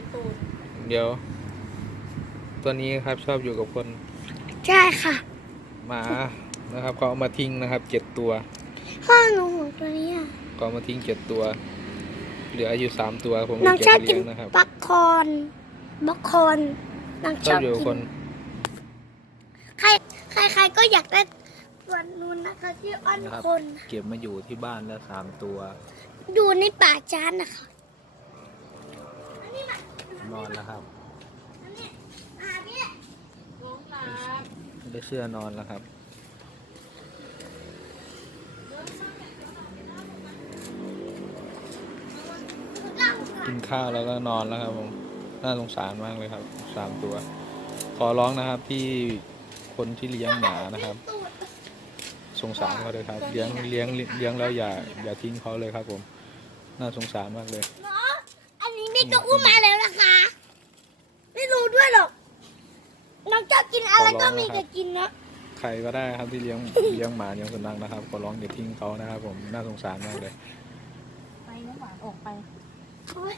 ยตูนเดี๋ยว ตัวนี้ครับชอบอยู่กับคน ใช่ค่ะ หมานะครับเขาเอามาทิ้งนะครับเจ็ดตัวพ่อหนูห่วงตัวนี้อะเขาเอามาทิ้งเจ็ดตัว เหลืออยู่สามตัวผมน้องเก็ชอบบไปกินเลี้ยงนะครับบักคอนบักคอนน้องชชออบบอยู่กับกิคน นใครใครใครก็อยากได้ตัวนู้นนะคะที่อ้อนนะครับ คน เก็บมาอยู่ที่บ้านแล้วสามตัวดูในป่าจานนะคะ นอนแล้วครับอ่าพี่น้องน้ได้เสื้อนอนแล้วครับกินข้าวแล้วก็นอนแล้วครับผมน่าสงสารมากเลยครับสามตัว ขอร้องนะครับที่คนที่เลี้ยงหมานะครับ สงสารเขาเลยครับ เลี้ยงเลี้ยงเลี้ยงแล้วอย่าอย่าทิ้งเขาเลยครับผม น่าสงสารมากเลยเนาะอันนี้นี่ก็อุ้มมาแล้วนะคะ ไม่รู้ด้วยหรอก น้องชอบกินอะไรก็มีแต่กินนะใครก็ได้ครับที่เลี้ยงเลี้ยงหมาเลี้ยงสุนัขนะครับขอร้องอย่าทิ้งเขานะครับผมน่าสงสารมากเลยำไปน้ำหวานออกไปโอ๊ย